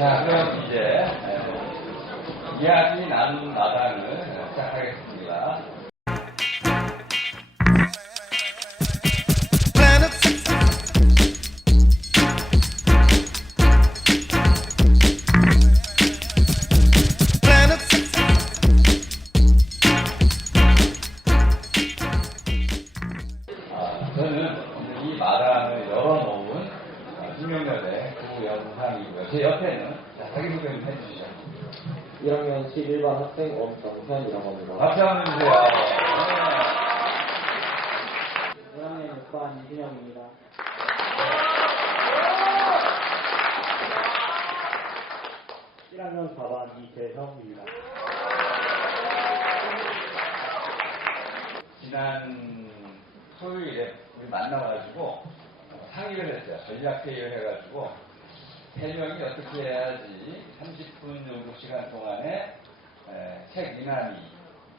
자, 그럼 이제 이야기 나눈 마당을 시작하겠습니다. 저는 이 마당을 열어놓은 신명여대 구영상이고요. 제 옆에는 자기소개 좀 해주시죠. 1학년 11반 학생 엄정현이라고 합니다. 박수 한번 주세요. 1학년 6반 이준영입니다. 네. 1학년 4반 이재형입니다. 지난 토요일에 우리 만나가지고 상의를 했어요. 전략회의를 해가지고 3명이 어떻게 해야지 30분 정도 시간 동안에 책 이남이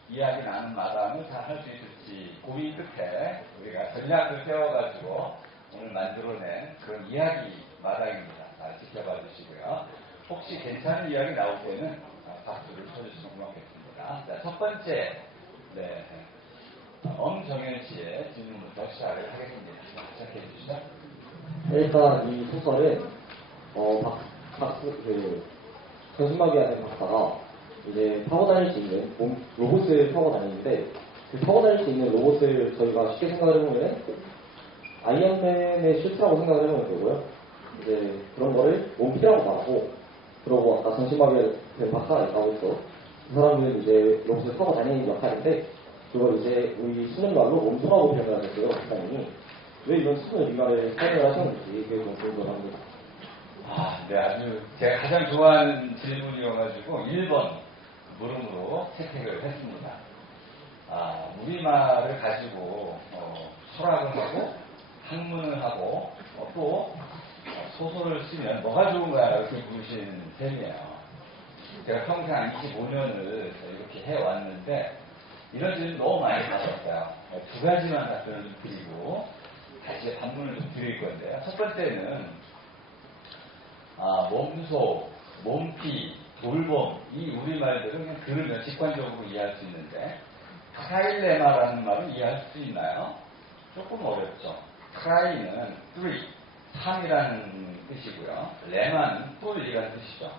이야기 나눈 마당을 잘 할 수 있을지 고민 끝에 우리가 전략을 세워가지고 오늘 만들어낸 그런 이야기 마당입니다. 잘 지켜봐 주시고요. 혹시 괜찮은 이야기 나올 때는 박수를 쳐주시면 고맙겠습니다. 자, 첫 번째 엄정현 씨의 질문부터 시작을 하겠습니다. 시작해 주시죠. 일단 이 소설은 전신마비 하는 박사가 이제 타고 다닐 수 있는 로봇을 타고 다니는데, 그 타고 다닐 수 있는 로봇을 저희가 쉽게 생각을 해보면 아이언맨의 슈트라고 생각을 해보면 되고요. 이제 그런 거를 몸피라고 말하고, 그러고 아까 전신마비 그 박사가 있다고 했어. 그 사람들은 이제 로봇을 타고 다니는 역할인데, 그걸 이제 우리 쓰는 말로 몸소라고 표현을 했어요, 박사님이. 왜 이런 쓰는 말을 사용을 하셨는지 그게 좀 궁금합니다. 네, 아주 제가 가장 좋아하는 질문이어가지고 1번 물음으로 채택을 했습니다. 우리말을 가지고 철학을 하고 학문을 하고 또 소설을 쓰면 뭐가 좋은가 이렇게 물으시는 셈이에요. 제가 평생 한 25년을 이렇게 해왔는데 이런 질문 너무 많이 받았어요. 두 가지만 답변을 좀 드리고 다시 반문을 좀 드릴 건데요. 첫 번째는 몸소, 몸피, 돌봄 이 우리말들은 그냥 들으면 직관적으로 이해할 수 있는데 트라일레마라는 말은 이해할 수 있나요? 조금 어렵죠. 트라이는 3이라는 뜻이고요. 레마는 뿔이라는 뜻이죠.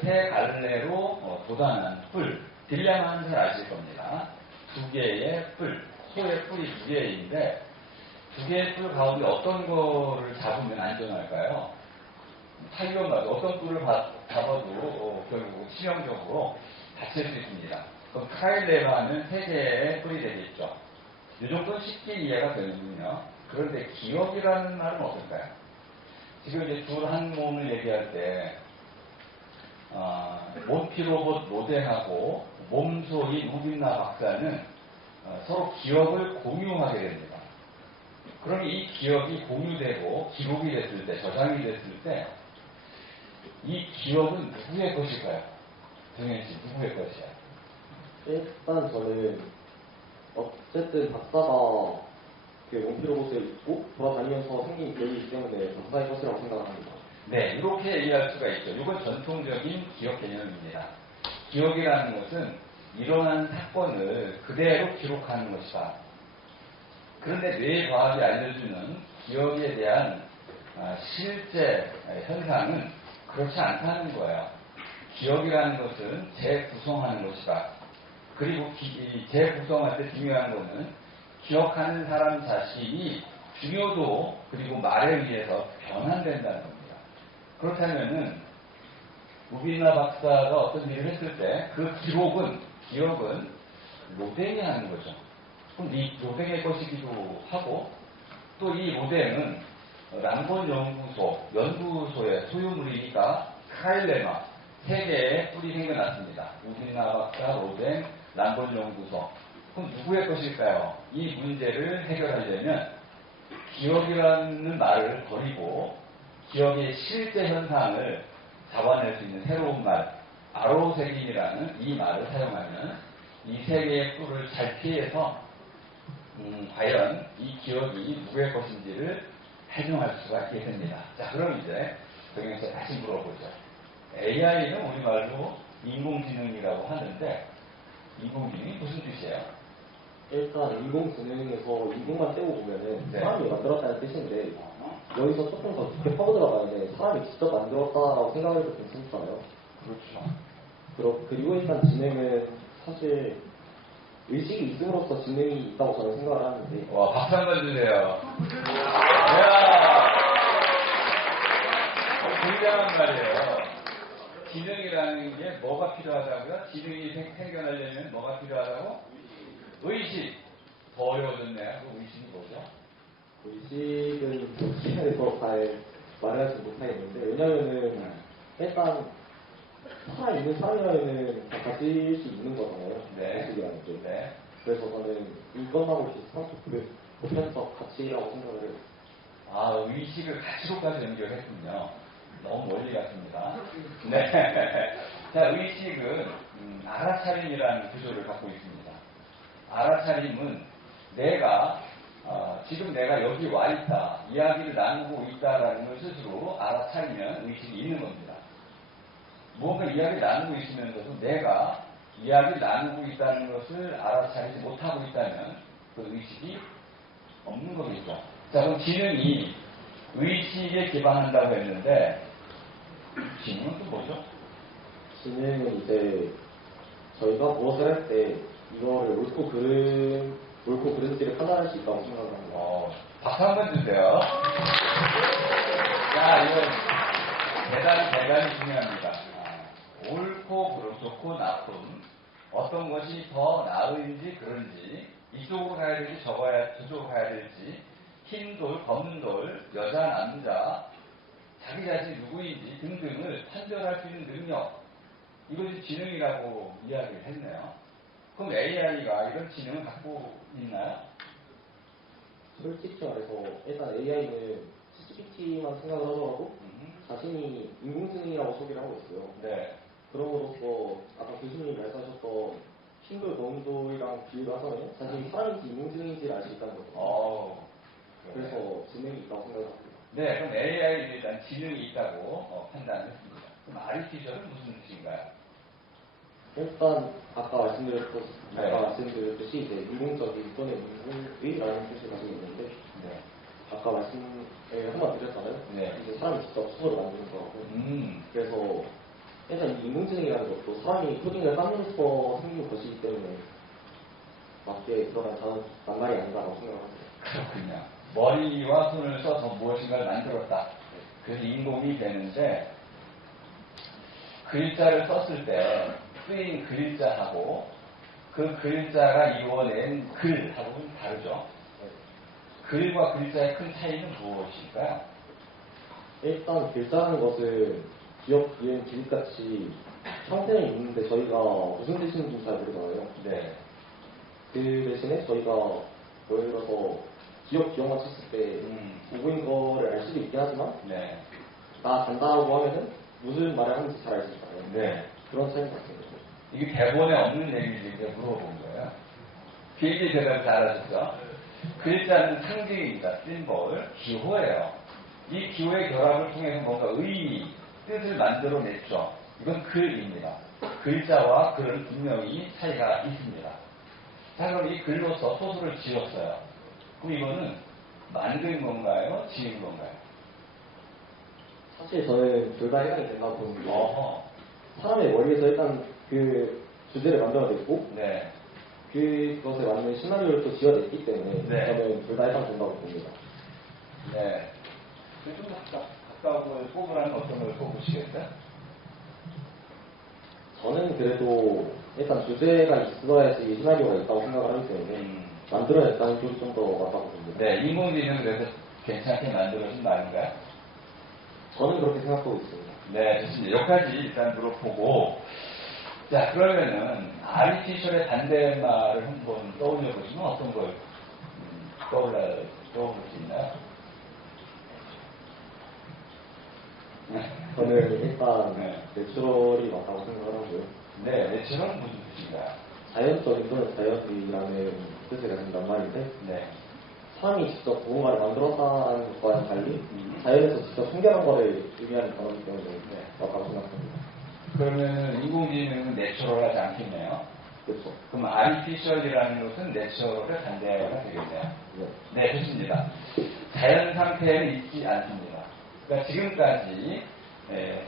세 갈래로 도단한 뿔, 딜레마는 잘 아실 겁니다. 두 개의 뿔, 소의 뿔이 두 개인데 두 개의 뿔 가운데 어떤 거를 잡으면 안전할까요? 타이어마도 어떤 뿔을 잡아도 결국 치명적으로 다칠 수 있습니다. 그럼 트라일레마는 세 개의 뿔이 되겠죠. 이 정도는 쉽게 이해가 되는군요. 그런데 기억이라는 말은 어떨까요? 지금 이제 둘 한 몸을 얘기할 때 몸피로봇 모델하고 몸소인 우빈나 박사는 서로 기억을 공유하게 됩니다. 그러면 이 기억이 공유되고 기록이 됐을 때, 저장이 됐을 때 이 기억은 누구의 것일까요? 정현 씨, 누구의 것이야? 일단 저는 어쨌든 박사가 그 몸피로봇을 입고 돌아다니면서 생긴 기억이기 때문에 박사의 것이라고 생각합니다. 네, 이렇게 이해할 수가 있죠. 이건 전통적인 기억 개념입니다. 기억이라는 것은 일어난 사건을 그대로 기록하는 것이다. 그런데 뇌과학이 알려주는 기억에 대한 실제 현상은 그렇지 않다는 거예요. 기억이라는 것은 재구성하는 것이다. 그리고 재구성할 때 중요한 것은 기억하는 사람 자신이 중요도 그리고 말에 의해서 변환된다는 겁니다. 그렇다면은 우빈나 박사가 어떤 일을 했을 때 그 기억은 로댕이 하는 거죠. 그럼 이 로댕의 것이기도 하고 또 이 로댕은 람본 연구소의 소유물이니까 트라일레마 세 개의 뿔이 생겨났습니다. 우빈나 박사, 로댕, 람본 연구소. 그럼 누구의 것일까요? 이 문제를 해결하려면 기억이라는 말을 버리고 기억의 실제 현상을 잡아낼 수 있는 새로운 말, 아로세긴이라는 이 말을 사용하면 이 세 개의 뿔을 잘 피해서 과연 이 기억이 누구의 것인지를 해명할 수가 있게 됩니다. 자, 그럼 이제 정현 씨 다시 물어보죠. AI는 우리말로 인공지능이라고 하는데 인공지능이 무슨 뜻이에요? 일단 인공지능에서 인공만 떼고 보면은 네. 사람이 만들었다는 뜻인데 여기서 조금 더 깊게 파고 들어가면 사람이 직접 만들었다라고 생각해도 괜찮잖아요. 그렇죠. 그리고 일단 지능은 사실 의식이 있음으로써 지능이 있다고 저는 생각을 하는데 와, 박수 한번 주세요. 이야, 굉장한 말이에요. 지능이라는 게 뭐가 필요하다고요? 지능이 생겨나려면 뭐가 필요하다고? 의식. 더 어려워졌네요. 그 의식이 뭐죠? 의식은 시간에서 잘 말하지 못하겠는데 왜냐면은 일단 살아있는 사람이라면은 다 가질 수 있는 거잖아요. 네. 의식이라는 게. 네. 그래서 저는 인권하고 비슷한 보편적 가치라고 생각을 해요. 아, 의식을 가치로까지 연결했군요. 너무 멀리 갔습니다. 네. 자, 의식은 알아차림이라는 구조를 갖고 있습니다. 알아차림은 지금 내가 여기 와 있다, 이야기를 나누고 있다라는 걸 스스로 알아차리면 의식이 있는 겁니다. 무언가 이야기를 나누고 있으면서도 내가 이야기를 나누고 있다는 것을 알아차리지 못하고 있다면 그 의식이 없는 거겠죠. 자, 그럼 지능이 의식에 기반한다고 했는데 지능은 또 뭐죠? 지능은 이제 저희가 무엇을 할 때 이거를 옳고 그른지를 판단할 수 있다고 생각을 합니다. 박수 한번 주세요. 자, 이거 대단히 중요합니다. 옳고 그름, 좋고 나쁨, 어떤 것이 더 나은지 그런지, 이쪽으로 가야 될지 저쪽으로 가야 될지, 흰 돌, 검은 돌, 여자, 남자, 자기 자신이 누구인지 등등을 판별할 수 있는 능력, 이것이 지능이라고 이야기를 했네요. 그럼 AI가 이런 지능을 갖고 있나요? 솔직히 말해서 일단 AI는 ChatGPT만 생각을 하더라도 자신이 인공지능이라고 소개를 하고 있어요. 네. 그럼으로써 아까 교수님이 말씀하셨던 흰돌, 검은돌이랑 비교를 하자면 자신이 사람인지 인공지능인지를 알 수 있다는 거죠. 그래서 지능이 있다고 생각합니다. 네, 그럼 AI는 일단 지능이 있다고 판단했습니다. 그럼 아리티셜은 무슨 뜻인가요? 일단 아까 말씀드렸듯이 이제 인공적인 또는 인공의라는 뜻을 가지고 있는데 네. 아까 말씀을 한번 드렸잖아요. 네. 이제 사람이 직접 수소를 만드는 거라고. 그래서 일단 이 인공지능이라는 것도 사람이 코딩을 함으로써 생긴 것이기 때문에 맞게 들어간 낱말이 아닌가라고 생각합니다. 그렇군요. 머리와 손을 써서 무엇인가를 만들었다. 그래서 인공이 되는데 글자를 썼을 때 쓰인 글자하고 그 글자가 이루어낸 글하고는 다르죠. 글과 글자의 큰 차이는 무엇일까요? 일단 글자라는 것은 기억, 비행, 기립같이 형태는 있는데 저희가 무슨 뜻인지 잘 모르잖아요. 네. 그 대신에 저희가 예를 들어서 기억만 쳤을 때 누구인 거를 알 수도 있긴 하지만 네. 나 간다라고 하면은 무슨 말을 하는지 잘 알 수 있잖아요. 네. 그런 차이 같습니다. 이게 대본에 없는 얘기인지 제가 물어본 거예요. 굉장히 대답을 잘하셨죠? 글자는 상징입니다. 심볼, 기호예요. 이 기호의 결합을 통해서 뭔가 의미, 뜻을 만들어냈죠. 이건 글입니다. 글자와 글은 분명히 차이가 있습니다. 자, 그럼 이 글로서 소설을 지었어요. 그럼 이거는 만든 건가요? 지은 건가요? 사실 저는 둘 다 해당이 된다고 보는데 어허. 사람의 머리에서 일단 그 주제를 만들어냈고 네. 그것에 맞는 시나리오를 또 지어냈기 때문에 네. 저는 둘 다 해당된다고 봅니다. 네. 좀 가까운 걸 뽑으라면 어떤 걸 뽑으시겠어요? 저는 그래도 일단 주제가 있어야지 시나리오가 있다고 생각을 하기 때문에 만들어냈다는 쪽이 좀 더 맞다고 봅니다. 네, 인공지능 그래서 괜찮게 만들어진 말인가요? 저는 그렇게 생각하고 있습니다. 네, 좋습니다. 여기까지 일단 물어보고, 자, 그러면은, 아리티셜의 반대말을 한번 떠올려 보시면 어떤 걸 떠올릴 수 있나요? 저는 일단 네. 내추럴이 맞다고 생각을 하고요. 네, 내추럴은 무슨 뜻인가요? 자연적인 또는 자연이라는 뜻을 가진단 말인데 네. 사람이 직접 무언가를 만들었다는 것과는 달리 자연에서 직접 생겨난 거를 의미하는 단어이기 때문에 맞다고 생각합니다. 그러면 인공지능은 내추럴하지 않겠네요. 그렇죠. 그럼 artificial이라는 것은 내추럴의 반대가 되겠네요. 네. 네, 좋습니다. 자연 상태에는 있지 않습니다. 그러니까 지금까지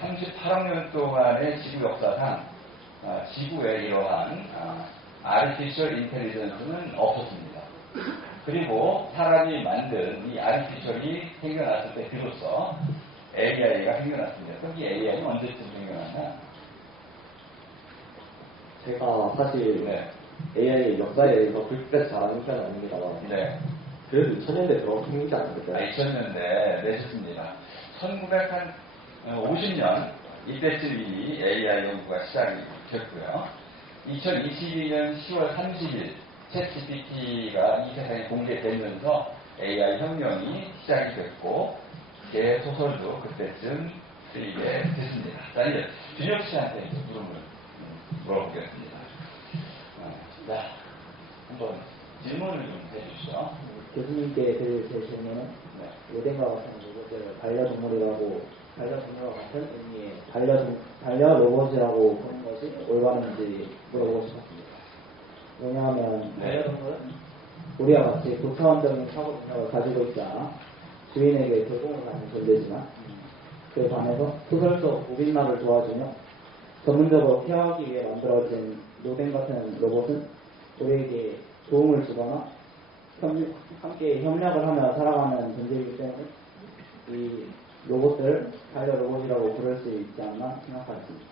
38억 년 동안의 지구 역사상 지구에 이러한 artificial intelligence는 없었습니다. 그리고 사람이 만든 이 artificial이 생겨났을 때 비로소 AI가 생겨났습니다. 그럼 이 AI는 언제쯤 생겨났나? 제가 사실 네. AI의 역사에 대해서 그렇게까지 잘 아는 편은 아닙니다만 네. 그래도 2000년대 들어 생기지 않았을까요? 2000년대 내셨습니다. 1950년 이때쯤이 AI 연구가 시작이 됐고요. 2022년 10월 30일 챗GPT가 이 세상에 공개되면서 AI 혁명이 시작이 됐고 제 소설도 그때쯤 쓰이게 됐습니다. 자, 이제 준혁 씨한테 이제 물어보겠습니다. 자, 한번 질문을 좀 해주시죠. 교수님께 드릴 제 질문은 네. 로덴과 같은 로봇을 반려동물과 같은 의미의 반려로봇이라고 보는 것이 올바른지 물어보고 싶었습니다. 왜냐하면 네. 반려동물은 우리와 같이 고차원적인 사고 능력을 가지고 있지 않아 주인에게 돌봄을 받는 존재지만 그에 반해서 소설 속 우빈말을 도와주며 전문적으로 케어하기 위해 만들어진 로덴 같은 로봇은 우리에게 도움을 주거나 함께 협력을 하며 살아가는 존재이기 때문에 이 로봇을 반려 로봇이라고 부를 수 있지 않나 생각하였습니다.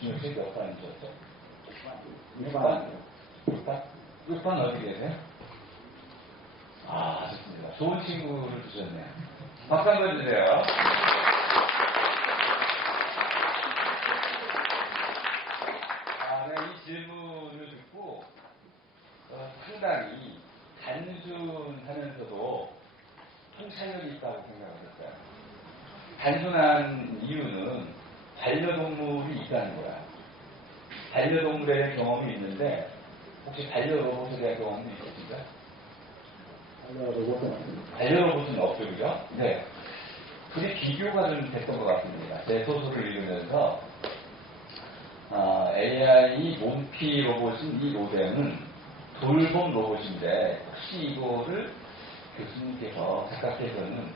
준혁 씨 몇 반이셨죠? 6반 6반 어디 계세요? 아, 좋습니다. 좋은 친구를 주셨네요. 박수 한번 주세요. 네, 이 질문을 듣고 상당히 단순하면서도 통찰력이 있다고 생각을 했어요. 단순한 이유는 반려동물이 있다는 거야. 반려동물에 대한 경험이 있는데 혹시 반려로봇에 대한 경험도 있으신가요? 반려 로봇은 없습니다. 반려로봇은 없죠, 그죠? 네. 그게 비교가 좀 됐던 것 같습니다. 제 소설을 읽으면서 AI 몬피 로봇인 이 로덴은 돌봄 로봇인데 혹시 이거를 교수님께서 작가께서는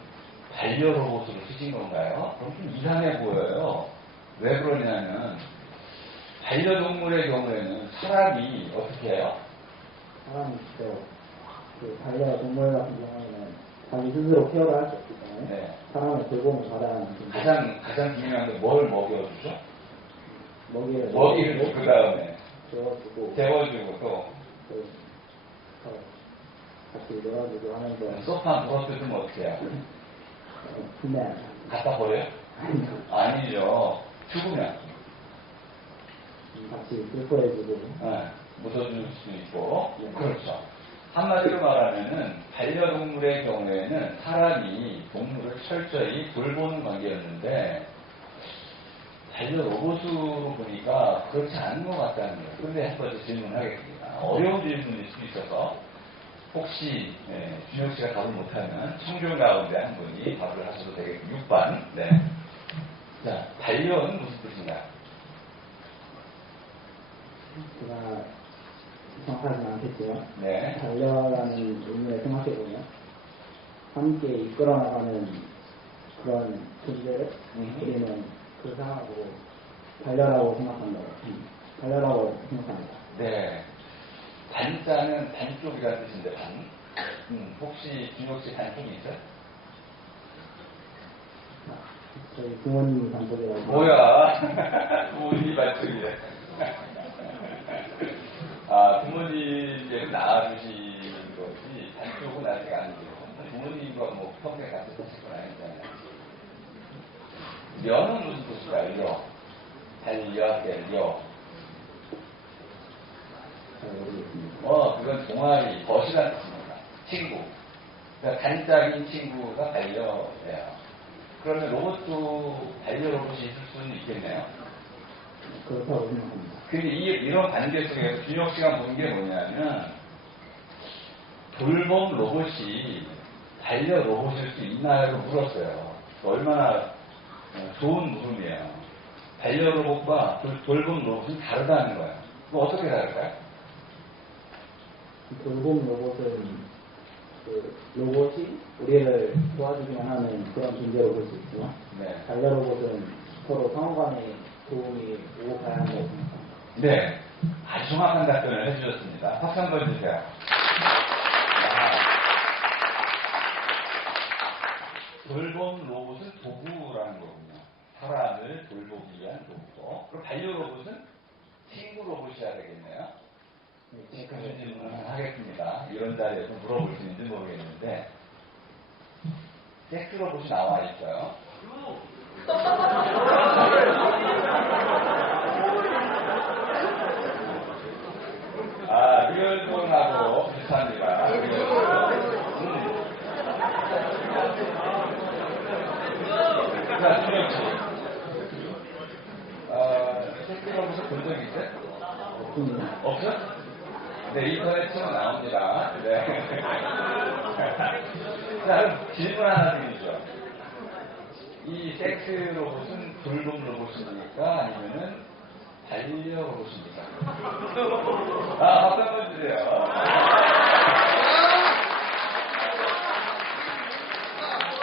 반려로봇으로 쓰신 건가요? 그럼 좀 이상해 보여요. 왜 그러냐면 반려동물의 경우에는 사람이 어떻게 해요? 사람이 그 반려 동물 같은 경우에는 자기 스스로 케어를 할 수 없기 때문에 네. 사람의 돌봄을 받아야 하는 존재. 가장 중요한 게 뭘 먹여주죠? 먹이를 그 다음에 재워주고 재워주고 또 같이 놀아주고 하면서 소파 물어뜯으면 어떻게 해요? 분해 갖다 버려요? 아니죠. 죽으면 같이 슬퍼해주고 묻어줄 수도 있고 그렇죠. 한마디로 말하면은 반려동물의 경우에는 사람이 동물을 철저히 돌보는 관계였는데 반려로봇으로 보니까 그렇지 않은 것 같다는 거예요. 그런데 한 번째 질문하겠습니다. 어려운 질문일 수도 있어서 혹시 준혁 씨가 답을 못하면 청중 가운데 한 분이 답을 하셔도 되겠습니다. 6반. 네. 자, 반려는 무슨 뜻인가요? 제가 정확하지는 않겠지만 네. 반려라는 의미를 생각해보면 함께 이끌어나가는 그런 존재를 우리는 그 상황으로 반려라고 생각합니다. 네. 반자는 반쪽이라는 뜻인데 반. 혹시 준혁 씨 반쪽이 있어요? 저희 부모님이 반쪽이라고. 뭐야? 부모님이 반쪽이래. 부모님께서 낳아주신 것이 반쪽은 아직 아니고요. 부모님과 뭐 평생 같이 사실 건 아니잖아요. 려는 무슨 뜻일까요? 려. 반려. 잘 모르겠습니다. 그건 동아리, 벗이라는 뜻입니다. 친구. 그러니까 단짝인 친구가 반려예요. 그러면 로봇도 반려 로봇이 있을 수는 있겠네요. 그렇다고 생각합니다. 근데 이런 관계 속에서 준혁 씨가 보는 게 뭐냐면 돌봄 로봇이 반려 로봇일 수 있나요? 물었어요. 얼마나 좋은 물음이에요. 반려로봇과 돌봄 로봇은 다르다는 거예요. 그럼 어떻게 다를까요? 돌봄 로봇은 그 로봇이 우리를 도와주기만 하는 그런 존재로 볼 수 있지만 네. 반려 로봇은 서로 상호간의 도움이 오고 가야 하는 거고. 네. 아주 정확한 답변을 해주셨습니다. 박수 한번 주세요. 돌봄 로봇은 도구라는 거군요. 사람을 돌보기 위한 도구고. 그럼 반려 로봇은 친구 로봇이어야 되겠네요. 그런 질문을 하겠습니다. 이런 자리에서 물어볼 수 있는지 모르겠는데, 섹스 로봇이 나와 있어요. 리얼폰하고 비슷합니다. 자, 준혁 씨. 섹스 로봇을 본 적이 있어요? 없어? 네, 인터넷 치면 나옵니다. 네. 자, 그럼 질문 하나 드리죠. 이 섹스 로봇은 돌봄 로봇입니까? 아니면은 반려 로봇입니까? 박수 한번 주세요.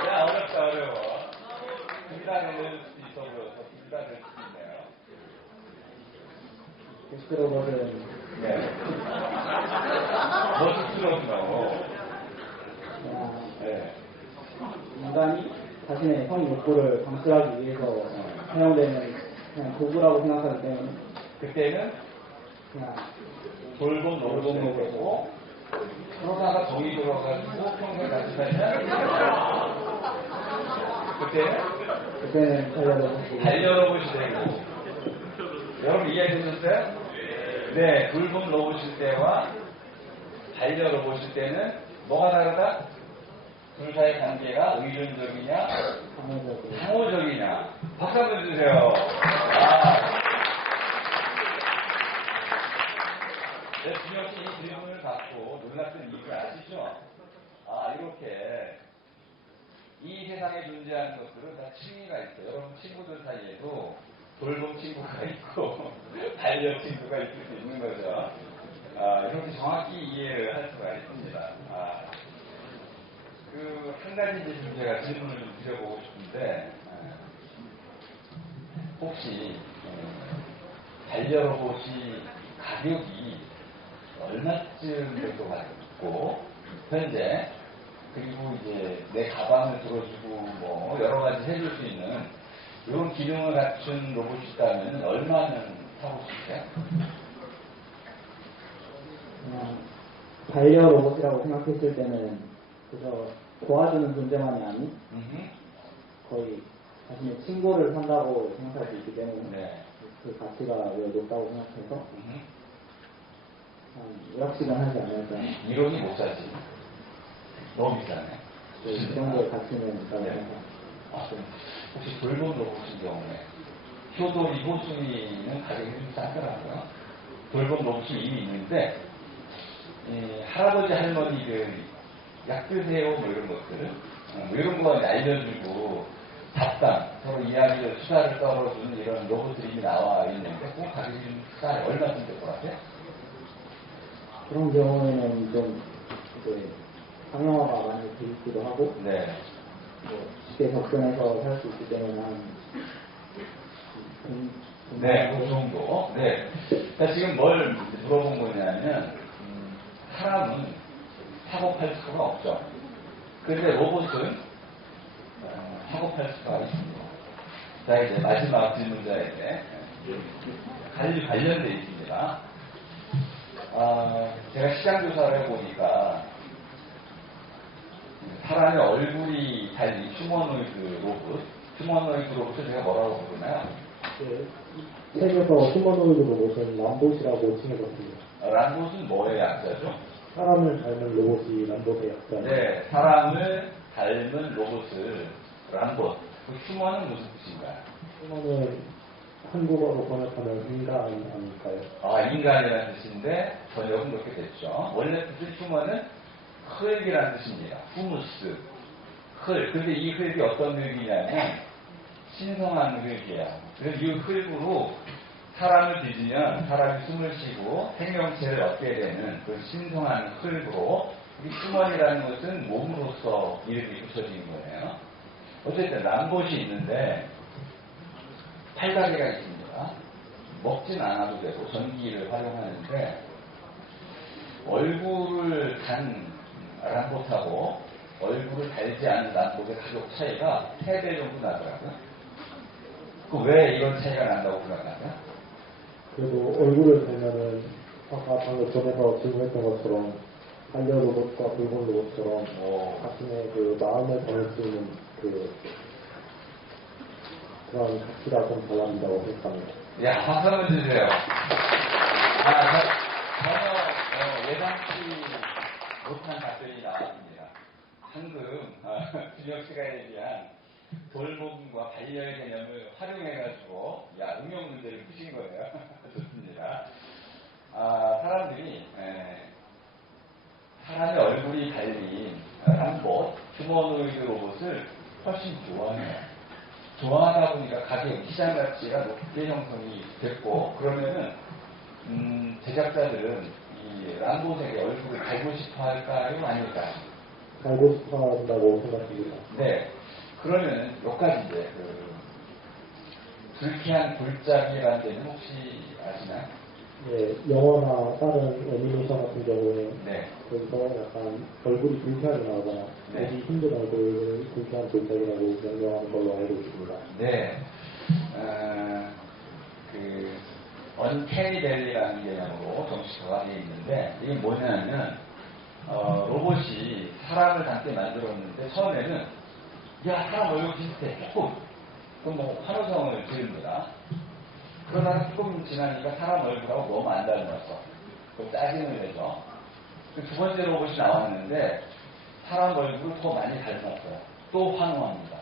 야, 어렵다, 어려워. 둘 다 될 수도 있어 보여서 둘 다 될 수도 있네요. 섹스 로봇은 네. 뭐 쑥스러운가요? 그냥 인간이 자신의 성 욕구를 방출하기 위해서 사용되는 그냥 도구라고 생각하기 때문에 그때는 그냥 돌봄 로봇이 되고 그러다가 정이 들어가지고 평생 같이 살면 그때는 반려 로봇이 반려 로봇이 되고 여러분 이해되셨어요? 네, 돌봄 로봇일 때와 반려 로봇일 때는 뭐가 다르다? 둘 사이의 관계가 의존적이냐 상호적이냐. 박수 한번 주세요. 네, 준혁 씨 이 질문을 받고 놀랐던 이유를 아시죠? 이렇게 이 세상에 존재하는 것들은 다 층위가 있어요. 여러분 친구들 사이에도 돌봄 친구가 있고 반려 친구가 있을 수 있는 거죠. 이렇게 정확히 이해를 할 수가 있습니다. 한 가지 이제 제가 질문을 좀 드려보고 싶은데, 혹시 반려 로봇이 가격이 얼마쯤 정도 받고 현재 그리고 이제 내 가방을 들어주고 뭐 여러 가지 해줄 수 있는 이런 기능을 갖춘 로봇이 있다면 얼마는 사고 싶으세요? 그냥 반려 로봇이라고 생각했을 때는 그래서 도와주는 존재만이 아닌 거의 자신의 친구를 산다고 생각할 수 있기 때문에 네. 그 가치가 매우 높다고 생각해서 한 1억 시간 하지 않을까. 1억이 못 사지. 너무 비싸네. 그 정도의 가치는 있다고 네. 생각합니다. 그럼 혹시 돌봄 로봇인 경우에 효도리 호수미는 가격이 좀 싸더라고요. 돌봄 로봇이 이미 있는데 할아버지 할머니들 약 드세요 뭐 이런 것들 뭐 이런 거 알려주고 잡담 서로 이야기를 수다를 떨어주는 이런 로봇들이 나와 있는데 그 가격이 좀 싸요. 얼마쯤 될 것 같아요? 그런 경우에는 좀 이제 상용화가 많이 돼 있기도 하고 네. 뭐 쉽게 접근해서 살 수 있기 때문에 네, 그 정도. 네. 자, 지금 뭘 물어본 거냐면, 사람은 사고 팔 수가 없죠. 그런데 로봇은 사고 팔 수가 있습니다. 자, 이제 마지막 질문자에게 관련되어 있습니다. 제가 시장 조사를 해보니까, 사람의 얼굴이 달린 휴머노이드 로봇을 제가 뭐라고 부르나요? 세계에서 휴머노이드 로봇은 람봇이라고 칭해졌습니다. 람봇은 뭐의 약자죠? 사람을 닮은 로봇이 람봇의 약자. 네, 사람을 닮은 로봇을 람봇. 휴머는 무슨 뜻인가요? 휴머는 한국어로 번역하면 인간 아닐까요? 인간이라는 뜻인데 번역은 그렇게 됐죠. 원래 뜻은 휴머는 흙이라는 뜻입니다. 후무스, 흙. 근데 이 흙이 어떤 흙이냐면 신성한 흙이에요. 그래서 이 흙으로 사람을 뒤지면 사람이 숨을 쉬고 생명체를 얻게 되는 그 신성한 흙으로 이 수먼이라는 것은 몸으로서 이름이 붙여진 거예요. 어쨌든 람봇이 있는데 팔다리가 있습니다. 먹진 않아도 되고 전기를 활용하는데 얼굴을 단 람봇하고 얼굴을 달지 않은 람봇의 가격 차이가 3배 정도 나더라고요. 그 왜 이런 차이가 난다고 생각하세요? 그래도 얼굴을 대면은 아까 방금 전에서 질문했던 것처럼 반려 로봇과 붉은 로봇처럼 자신의 그 마음을 담을 수 있는 그런 가치가 좀 달라진다고 생각합니다. 야, 박수 한번 주세요. 전혀 예상치 못한 답변이 나왔습니다. 방금 준혁 씨가 얘기한 돌봄과 반려의 개념을 활용해가지고 응용 문제를 푸신 거예요. 좋습니다. 사람들이 사람의 얼굴이 달린 람봇, 휴머노이드 로봇을 훨씬 좋아해요. 좋아하다 보니까 가격, 시장 가치가 높게 형성이 됐고, 그러면은, 제작자들은 이 람봇에게 얼굴을 달고 싶어 할까요? 아닐까요? 알고 싶어 한다고 생각합니다. 네. 그러면은, 여기까지 이제, 불쾌한 골짜기라는 데는 혹시 아시나요? 예, 영화나 다른 애니메이션 같은 경우에 네. 거기서 약간 얼굴이 불쾌하게 나오거나 네. 보기 힘든 얼굴을 불쾌한 골짜기라고 명명하는 걸로 알고 있습니다. 네. 언캐리 밸리라는 개념으로 정식화가 되어 있는데, 이게 뭐냐면, 로봇이 사람을 닮게 만들었는데, 처음에는, 야, 사람 얼굴 비슷해. 조금. 그럼 환호성을 지릅니다. 그러다가 조금 지나니까 사람 얼굴하고 너무 안 닮았어. 그럼 짜증을 내죠. 두 번째 로봇이 나왔는데, 사람 얼굴을 더 많이 닮았어요. 또 환호합니다.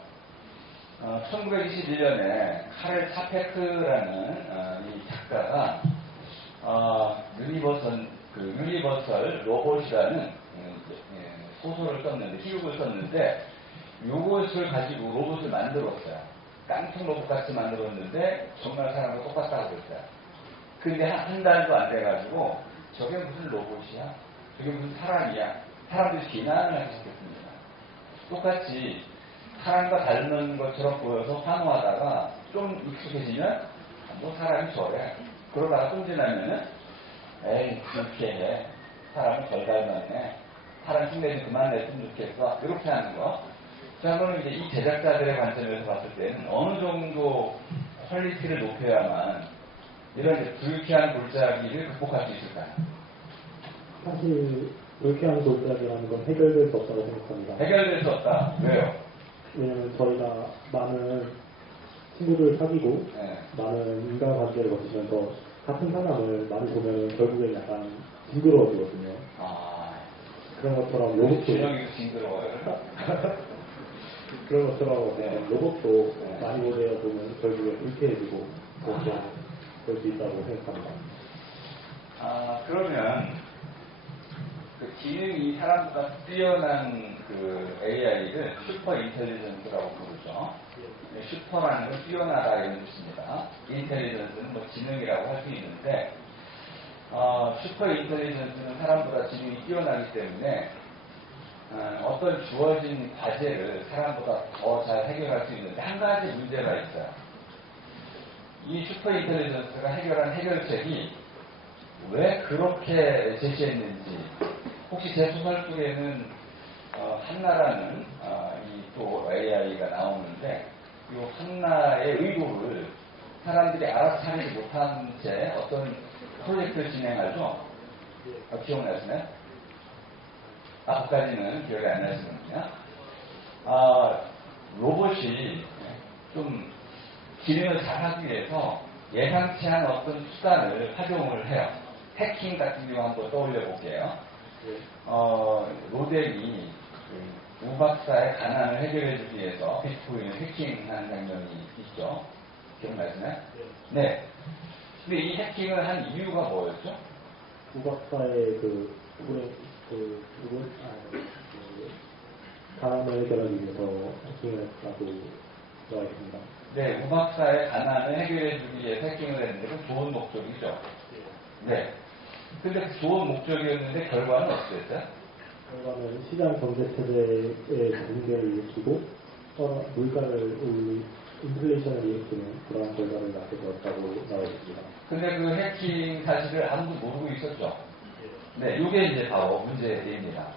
1921년에 카렐 차페크라는 이 작가가 유니버설 로봇이라는 소설을 썼는데, 희극을 썼는데, 요것을 가지고 로봇을 만들었어요. 깡통 로봇 같이 만들었는데 정말 사람과 똑같다고 그랬어요. 근데 한 달도 안 돼가지고 저게 무슨 로봇이야? 저게 무슨 사람이야? 사람들이 비난을 하기 시작했습니다. 똑같이 사람과 닮은 것처럼 보여서 환호하다가 좀 익숙해지면 사람이 저래. 그러다가 좀 지나면은 에이 불쾌해. 사람은 덜 닮았네. 사람 흉내 좀 그만 냈으면 좋겠어. 이렇게 하는 거. 자, 그러면 이제 이 제작자들의 관점에서 봤을 때는 어느 정도 퀄리티를 높여야만 이런 이제 불쾌한 골짜기를 극복할 수 있을까요? 사실 불쾌한 골짜기라는 건 해결될 수 없다고 생각합니다. 해결될 수 없다. 왜요? 왜냐면 저희가 많은 친구들을 사귀고 네. 많은 인간관계를 거치면서 같은 사람을 많이 보면 결국엔 약간 징그러워지거든요. 그런 것처럼 로봇도 준영이도 징그러워요. 그런 것처럼 네. 로봇도 네. 많이 보면 결국에 불쾌해지고 그렇게 될 수 있다고 생각합니다. 그러면 그 기능이 사람보다 뛰어난 그 AI를 슈퍼 인텔리전스라고 부르죠. 슈퍼라는 건 뛰어나다 이런 뜻입니다. 인텔리전스는 뭐 지능이라고 할 수 있는데 슈퍼 인텔리전스는 사람보다 지능이 뛰어나기 때문에 어떤 주어진 과제를 사람보다 더 잘 해결할 수 있는데 한 가지 문제가 있어요. 이 슈퍼 인텔리전스가 해결한 해결책이 왜 그렇게 제시했는지 혹시 제 소설 속에는 한나라는 이 또 AI가 나오는데 이 한나의 의도를 사람들이 알아서 하지 못한 채 어떤 프로젝트를 진행하죠. 기억나시나요? 그까지는 기억이 안 나시는군요. 로봇이 좀 기능을 잘하기 위해서 예상치 않은 어떤 수단을 활용을 해요. 해킹 같은 경우 한번 떠올려 볼게요. 로델이 우 박사의 가난을 해결해주기 위해서 비트코인을 해킹하는 장면이 있죠. 기억나시나요? 네. 근데 이 해킹을 한 이유가 뭐였죠? 우 박사의 가난을 해결하기 위해서 해킹을 했다고 들어가 있습니다. 네, 우박사의 가난을 해결해주기 위해서 해킹을 했는데 그 좋은 목적이죠. 네. 근데 그 좋은 목적이었는데 결과는 어떻게 됐어요? 결과는 시장 경제 체제의 붕괴를 일으키고 물가를 인플레이션을 일으키는 그런 결과를 낳게 되었다고 나와 있습니다. 근데 그 해킹 사실을 아무도 모르고 있었죠. 네, 이게 이제 바로 문제입니다.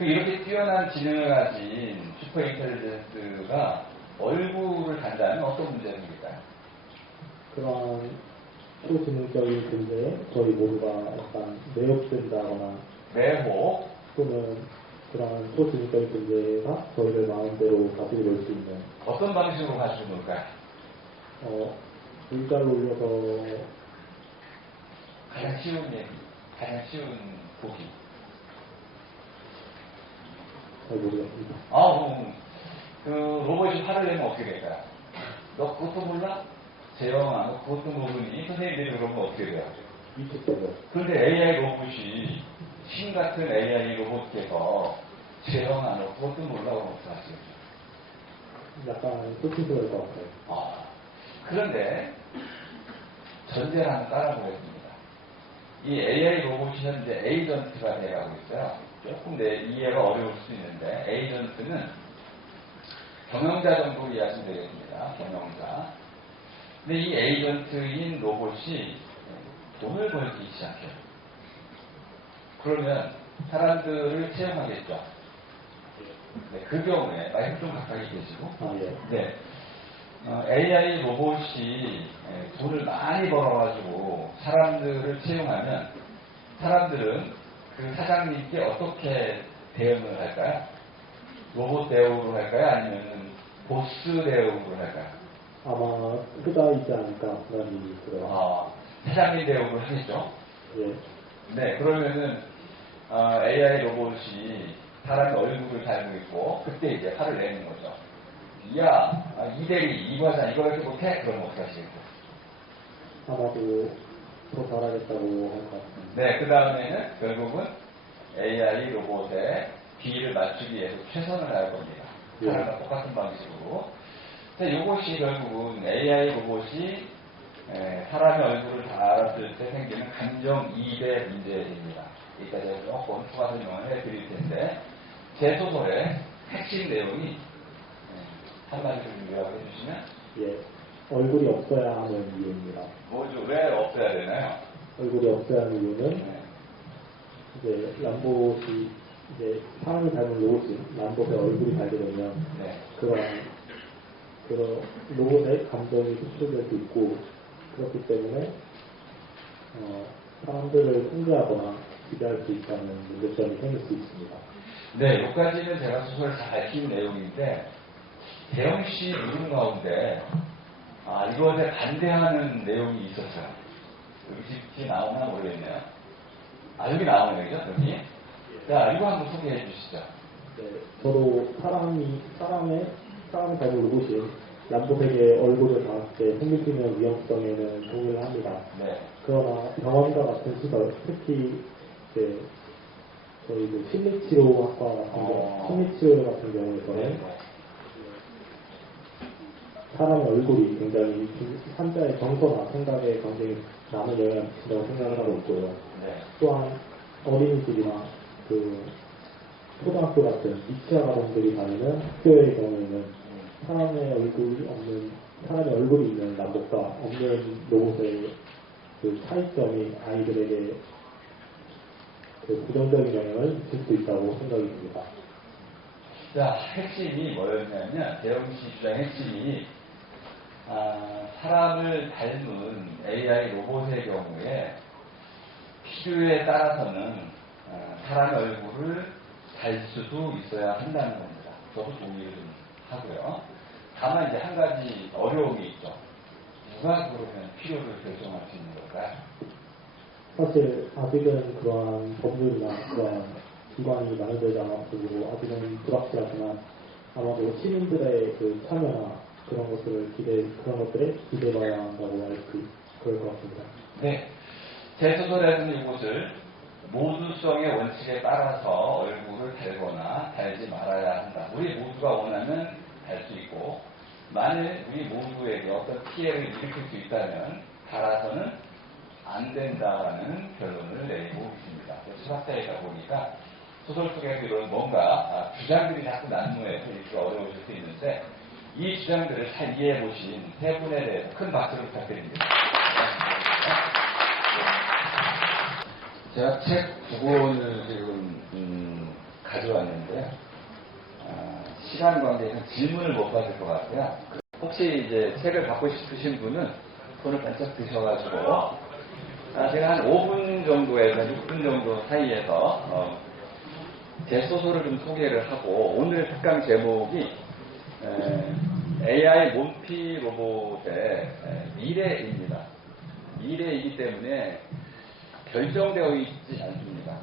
이렇게 뛰어난 지능을 가진 슈퍼인텔리전스가 얼굴을 단다면 어떤 문제가 생길까요? 그런 초지능적인 존재에 저희 모두가 약간 매혹된다거나 매혹, 또는 그런 초지능적인 존재가 저희를 마음대로 가지고 놀 수 있는 어떤 방식으로 가지고 놀까요? 물가를 올려서 가장 쉬운 얘기, 가장 쉬운 보기. 잘 모르겠습니다. 그 로봇이 화를 내면 어떻게 될까요? 너 그것도 몰라? 재영아, 너 그것도 모르니? 선생님들이 그러면 어떻게 돼요? 위축되죠. 그런데 AI 로봇이, 신 같은 AI 로봇께서 재영아, 너 그것도 몰라? 그러면 어떡하세요? 약간 소통도 될 것 같아요. 그런데 전제를 한번 깔아보겠습니다. 이 AI 로봇이 현재 에이전트가 되어가고 있어요. 조금 이해가 어려울 수 있는데 에이전트는 경영자 정도 이해하시면 되겠습니다. 경영자. 근데 이 에이전트인 로봇이 돈을 벌기 시작해요. 그러면 사람들을 채용하겠죠. 네, 그 경우에 마이크 좀 가까이 계시고 네. AI 로봇이 돈을 많이 벌어가지고 사람들을 채용하면 사람들은 그 사장님께 어떻게 대응을 할까요? 로봇 대우로 할까요? 아니면 보스 대우로 할까요? 아마 후자이지 않을까 생각이 들어요. 사장님 대우를 하겠죠? 예. 네, 그러면은 AI 로봇이 사람 얼굴을 달고 있고 그때 이제 화를 내는 거죠. 야, 이대리, 이과장 이거 이렇게 못해? 그러면 어떡하시겠어요? 아마도 더 잘하겠다고 할 것 같습니다. 네, 그 다음에는 결국은 AI 로봇의 비위를 맞추기 위해서 최선을 다할 겁니다. 사람과 똑같은 방식으로. 이것이 결국은 AI 로봇이 사람의 얼굴을 다 알았을 때 생기는 감정이입의 문제입니다. 이따 제가 조금 추가 설명을 해드릴 텐데 제 소설의 핵심 내용이 한마디로 요약해 주시면 예. 얼굴이 없어야 하는 이유입니다. 뭐죠? 왜 없어야 되나요? 얼굴이 없어야 하는 이유는 이제 람봇이 이제 사람이 닮은 로봇이 람봇의 얼굴이 달게 되면 그런 로봇의 감정이 표출될 수 있고 그렇기 때문에 사람들을 통제하거나 지배할 수 있다는 문제점이 생길 수 있습니다. 네, 여기까지는 제가 소설을 잘 읽힌 내용인데 대영 씨 물음 가운데 이것에 반대하는 내용이 있었어요. 여기 혹시 나오나 모르겠네요. 여기 나오네요, 그죠? 여기. 자, 이거 한번 소개해 주시죠. 네, 저도 사람이 닮은 로봇이 람봇에게 얼굴을 닿을 때 생길 수 있는 위험성에는 동의를 합니다. 네. 그러나 병원과 같은 시설, 특히 이제 저희 심리치료학과 같은 심리치료 같은 경우에서는 사람의 얼굴이 굉장히 환자의 정서나 생각에 굉장히 많은 영향을 미친다고 생각을 하고 있고요. 또한 어린이집이나 초등학교 같은 미취학 아동들이 다니는 학교의 경우에는 사람의 얼굴이 있는 람봇과 없는 로봇의 차이점이 아이들에게 부정적인 영향을 미칠 수 있다고 생각이 듭니다. 자, 핵심이 뭐였냐면, 대영 씨 주장 핵심이, 사람을 닮은 AI 로봇의 경우에 필요에 따라서는 사람의 얼굴을 달 수도 있어야 한다는 겁니다. 저도 동의를 좀 하고요. 다만 이제 한 가지 어려움이 있죠. 누가 그러면 필요를 결정할 수 있는 걸까요? 사실 아직은 그러한 법률이나 그러한 기관이 마련되지 않았으므로 아직은 불확실하지만 아마도 시민들의 참여나 그런 것들에 기대봐야 한다고 그럴 것 같습니다. 네. 제 소설에서는 이곳을 모두성의 원칙에 따라서 얼굴을 달거나 달지 말아야 한다. 우리 모두가 원하면 달 수 있고 만일 우리 모두에게 어떤 피해를 일으킬 수 있다면 달아서는 안 된다라는 결론을 내리고 있습니다. 수학자이다 보니까 소설 속에서 이런 뭔가 주장들이 자꾸 난무해서 이렇게 어려우실 수 있는데 이 주장들을 잘 이해해 보신 세 분에 대해서 큰 박수를 부탁드립니다. 제가 책 9권을 지금 가져왔는데 시간 관계에서 질문을 못 받을 것 같아요. 혹시 이제 책을 받고 싶으신 분은 손을 반짝 드셔가지고 제가 한 5분 정도에서 6분 정도 사이에서 제 소설을 좀 소개를 하고 오늘 특강 제목이 AI 몬피 로봇의 미래입니다. 미래이기 때문에 결정되어 있지 않습니다.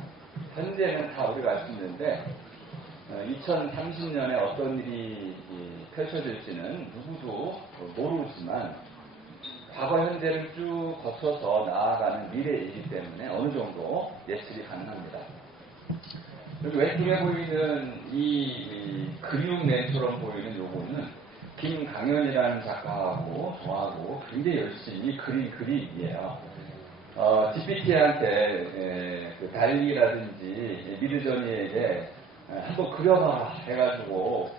현재는 다 우리가 알 수 있는데 2030년에 어떤 일이 펼쳐질지는 누구도 모르지만 과거 현재를 쭉 거쳐서 나아가는 미래이기 때문에 어느 정도 예측이 가능합니다. 여기 왼쪽에 보이는 이 근육맨처럼 보이는 요거는 김강현이라는 작가하고 저하고 굉장히 열심히 그린 그림이에요. GPT한테 그 달리라든지 미드저니에게 한번 그려봐라 해가지고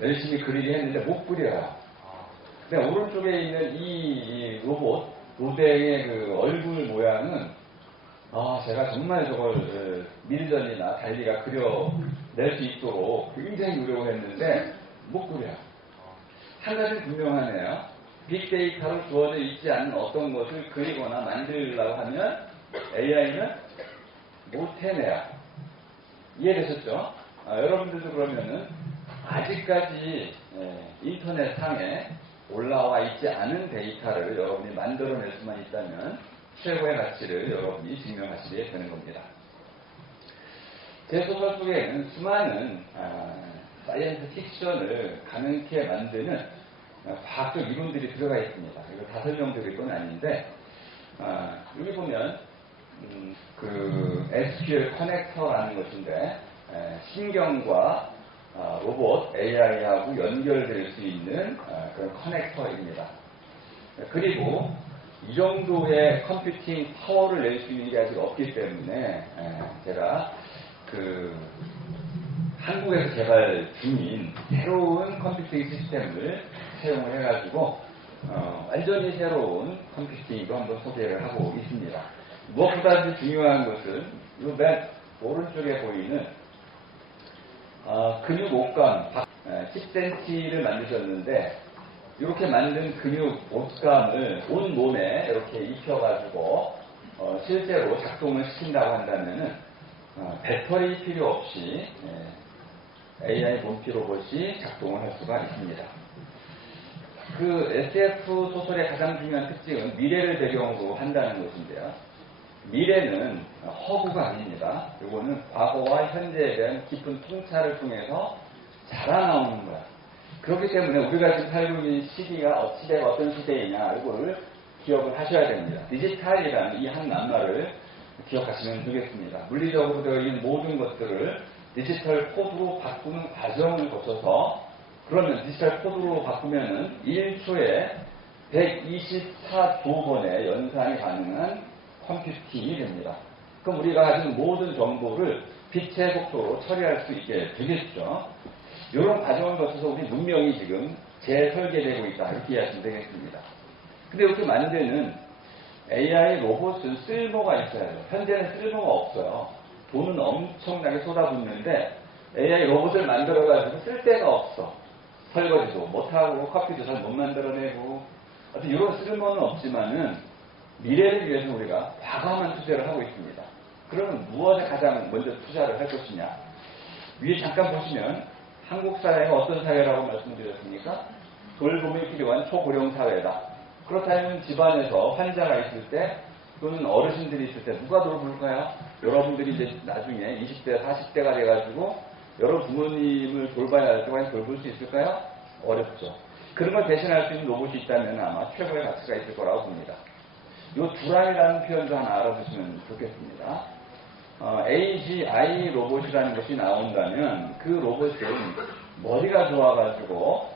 열심히 그리게 했는데 못 그려요. 근데 오른쪽에 있는 이 로봇, 로댕의 그 얼굴 모양은 제가 정말 저걸 미드저니나 달리가 그려낼 수 있도록 굉장히 노력을 했는데 못 그려요. 한 가지는 분명하네요. 빅데이터로 주어져 있지 않은 어떤 것을 그리거나 만들려고 하면 AI는 못 해내요. 이해되셨죠? 여러분들도 그러면은 아직까지 인터넷 상에 올라와 있지 않은 데이터를 여러분이 만들어낼 수만 있다면 최고의 가치를 여러분이 증명하시게 되는 겁니다. 제 소설 속에는 수많은 사이언스 픽션을 가능케 만드는 과학적 이론들이 들어가 있습니다. 이거 다 설명드릴 건 아닌데 여기 보면 그 SQL 커넥터라는 것인데 신경과 로봇 AI하고 연결될 수 있는 그런 커넥터입니다. 그리고 이 정도의 컴퓨팅 파워를 낼 수 있는 게 아직 없기 때문에 제가 그 한국에서 개발 중인 새로운 컴퓨팅 시스템을 사용을 해가지고 완전히 새로운 컴퓨팅도 한번 소개를 하고 있습니다. 무엇보다 중요한 것은 이 맨 오른쪽에 보이는 근육 옷감 10cm를 만드셨는데 이렇게 만든 근육 옷감을 온 몸에 이렇게 입혀가지고 실제로 작동을 시킨다고 한다면은 배터리 필요 없이 AI 몬피 로봇이 작동을 할 수가 있습니다. 그 SF 소설의 가장 중요한 특징은 미래를 배경으로 한다는 것인데요. 미래는 허구가 아닙니다. 이거는 과거와 현재에 대한 깊은 통찰을 통해서 자라나오는 거야. 그렇기 때문에 우리가 지금 살고 있는 시대가 어떤 시대이냐 이거를 기억을 하셔야 됩니다. 디지털이라는 이 한 낱말을 기억하시면 되겠습니다. 물리적으로 되어 있는 모든 것들을 디지털 코드로 바꾸는 과정을 거쳐서 그러면 디지털 코드로 바꾸면은 1초에 124조 번의 연산이 가능한 컴퓨팅이 됩니다. 그럼 우리가 가진 모든 정보를 빛의 속도로 처리할 수 있게 되겠죠. 이런 과정을 거쳐서 우리 문명이 지금 재설계되고 있다 이렇게 이해하시면 되겠습니다. 근데 이렇게 만드는 AI 로봇은 쓸모가 있어야 돼요. 현재는 쓸모가 없어요. 돈은 엄청나게 쏟아붓는데 AI 로봇을 만들어가지고 쓸 데가 없어. 설거지도 못하고 커피도 잘 못 만들어내고 어떤 이런 쓸모는 없지만은 미래를 위해서 우리가 과감한 투자를 하고 있습니다. 그러면 무엇에 가장 먼저 투자를 할 것이냐. 위에 잠깐 보시면 한국 사회가 어떤 사회라고 말씀드렸습니까? 돌봄이 필요한 초고령 사회다. 그렇다면 집안에서 환자가 있을 때 또는 어르신들이 있을 때 누가 돌볼까요? 여러분들이 이제 나중에 20대, 40대가 돼가지고 여러 부모님을 돌봐야 할 때 과연 돌볼 수 있을까요? 어렵죠. 그런 걸 대신할 수 있는 로봇이 있다면 아마 최고의 가치가 있을 거라고 봅니다. 이 두란이라는 표현도 하나 알아두시면 좋겠습니다. AGI 로봇이라는 것이 나온다면 그 로봇은 머리가 좋아가지고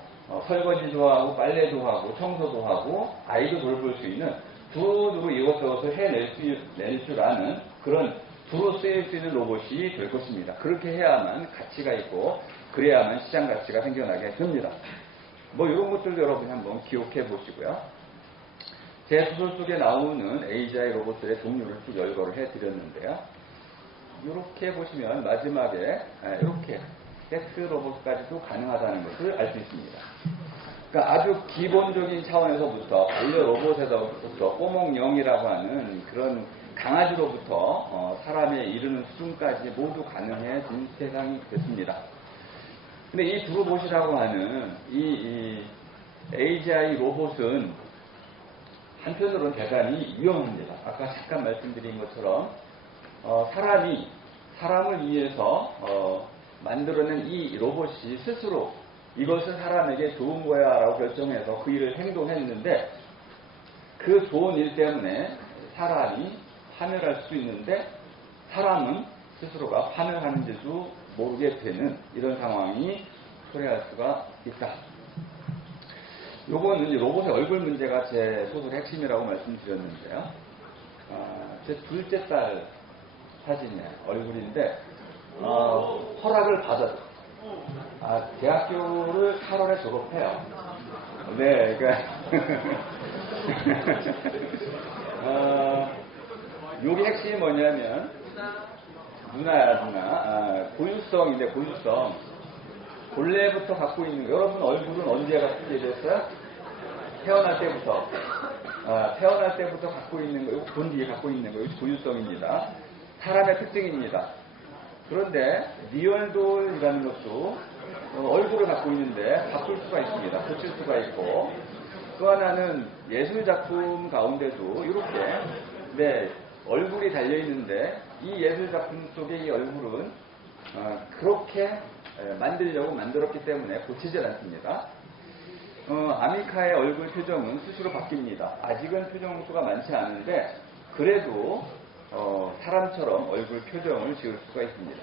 설거지도 하고 빨래도 하고 청소도 하고 아이도 돌볼 수 있는 두루두루 이것저것을 해낼 줄 아는 그런 두루 쓰일 수 있는 로봇이 될 것입니다. 그렇게 해야만 가치가 있고 그래야만 시장 가치가 생겨나게 됩니다. 뭐 이런 것들도 여러분이 한번 기억해 보시고요. 제 소설 속에 나오는 AGI 로봇들의 종류를 쭉 열거를 해드렸는데요. 이렇게 보시면 마지막에 이렇게 섹스 로봇까지도 가능하다는 것을 알 수 있습니다. 그러니까 아주 기본적인 차원에서부터 반려 로봇에서부터 꼬몽영이라고 하는 그런 강아지로부터 사람에 이르는 수준까지 모두 가능해진 세상이 됐습니다. 근데 이 두루봇이라고 하는 이 AGI 로봇은 한편으로는 대단히 위험합니다. 아까 잠깐 말씀드린 것처럼 사람이 사람을 위해서 만들어낸 이 로봇이 스스로 이것은 사람에게 좋은 거야 라고 결정해서 그 일을 행동했는데 그 좋은 일 때문에 사람이 파멸할 수 있는데 사람은 스스로가 파멸하는지도 모르게 되는 이런 상황이 초래할 수가 있다. 요거는 이제 로봇의 얼굴 문제가 제 소설의 핵심이라고 말씀드렸는데요. 제 둘째 딸 사진의 얼굴인데 허락을 받았어요. 대학교를 8월에 졸업해요. 네, 그러니까 요게 핵심이 뭐냐면 누나 고유성인데 고유성 본래부터 갖고 있는 여러분 얼굴은 언제 갖게 됐어요? 태어날 때부터 태어날 때부터 갖고 있는 거, 본 뒤에 갖고 있는 거, 이것이 고유성입니다. 사람의 특징입니다. 그런데 리얼돌이라는 것도 얼굴을 갖고 있는데 바꿀 수가 있습니다. 고칠 수가 있고 또 하나는 예술 작품 가운데도 이렇게 얼굴이 달려 있는데 이 예술 작품 속의 이 얼굴은 그렇게 만들려고 만들었기 때문에 고치질 않습니다. 아미카의 얼굴 표정은 수시로 바뀝니다. 아직은 표정 수가 많지 않은데 그래도 사람처럼 얼굴 표정을 지을 수가 있습니다.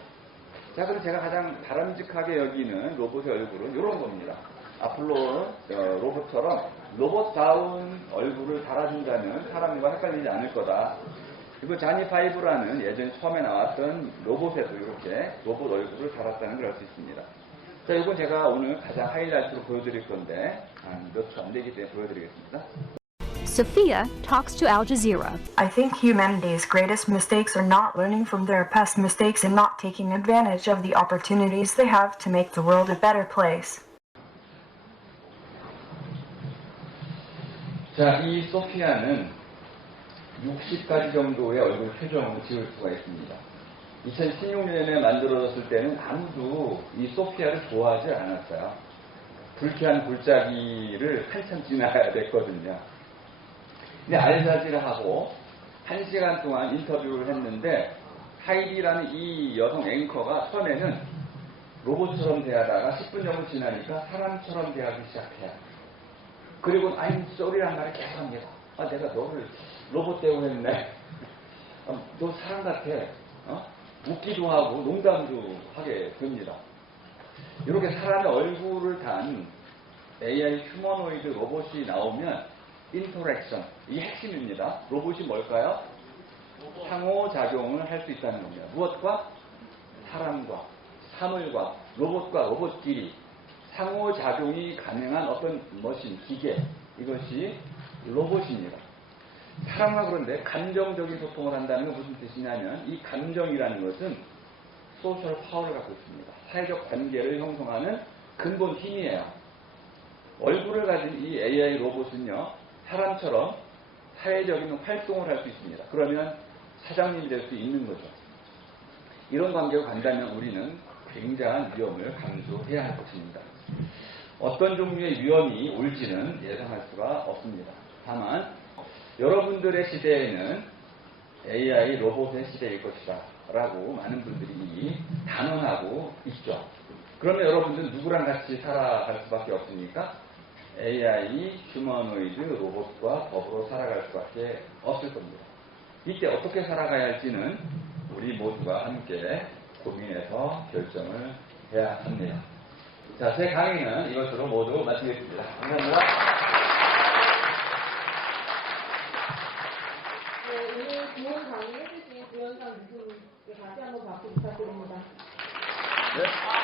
자, 그럼 제가 가장 바람직하게 여기는 로봇의 얼굴은 이런 겁니다. 앞으로 로봇처럼 로봇다운 얼굴을 달아준다면 사람과 헷갈리지 않을 거다. 그리고 자니5라는 예전 처음에 나왔던 로봇에도 이렇게 로봇 얼굴을 달았다는 걸 알 수 있습니다. 자, 이건 제가 오늘 가장 하이라이트로 보여드릴 건데 몇 초 안 되기 때문에 보여드리겠습니다. Sophia talks to Al Jazeera. I think humanity's greatest mistakes are not learning from their past mistakes and not taking advantage of the opportunities they have to make the world a better place. 자, 이 소피아는 60가지 정도의 얼굴 표정을 지을 수가 있습니다. 2016년에 만들어졌을 때는 아무도 이 소피아를 좋아하지 않았어요. 불쾌한 골짜기를 한참 지나야 됐거든요. 근데 알자지라하고 1시간 동안 인터뷰를 했는데 하이디라는 이 여성 앵커가 처음에는 로봇처럼 대하다가 10분 정도 지나니까 사람처럼 대하기 시작해요. 그리고 I'm sorry라는 말을 계속 합니다. 내가 너를 로봇 대우했네. 너 사람 같아. 웃기도 하고 농담도 하게 됩니다. 이렇게 사람의 얼굴을 단 AI 휴머노이드 로봇이 나오면 인터랙션, 이게 핵심입니다. 로봇이 뭘까요? 상호작용을 할 수 있다는 겁니다. 무엇과? 사람과, 사물과, 로봇과 로봇끼리 상호작용이 가능한 어떤 머신, 기계, 이것이 로봇입니다. 사람과 그런데 감정적인 소통을 한다는 건 무슨 뜻이냐면 이 감정이라는 것은 소셜 파워를 갖고 있습니다. 사회적 관계를 형성하는 근본 힘이에요. 얼굴을 가진 이 AI 로봇은요, 사람처럼 사회적인 활동을 할 수 있습니다. 그러면 사장님이 될 수 있는 거죠. 이런 관계로 간다면 우리는 굉장한 위험을 감수해야 할 것입니다. 어떤 종류의 위험이 올지는 예상할 수가 없습니다. 다만 여러분들의 시대에는 AI 로봇의 시대일 것이다 라고 많은 분들이 단언하고 있죠. 그러면 여러분들은 누구랑 같이 살아갈 수밖에 없습니까? AI 휴머노이드 로봇과 더불어 살아갈 수밖에 없을 겁니다. 이때 어떻게 살아가야 할지는 우리 모두가 함께 고민해서 결정을 해야 합니다. 자, 제 강의는 이것으로 모두 마치겠습니다. 감사합니다. 네, 오늘 좋은 강의 해주신 구현상 교수님께 다시 한번 박수 부탁드립니다. 네.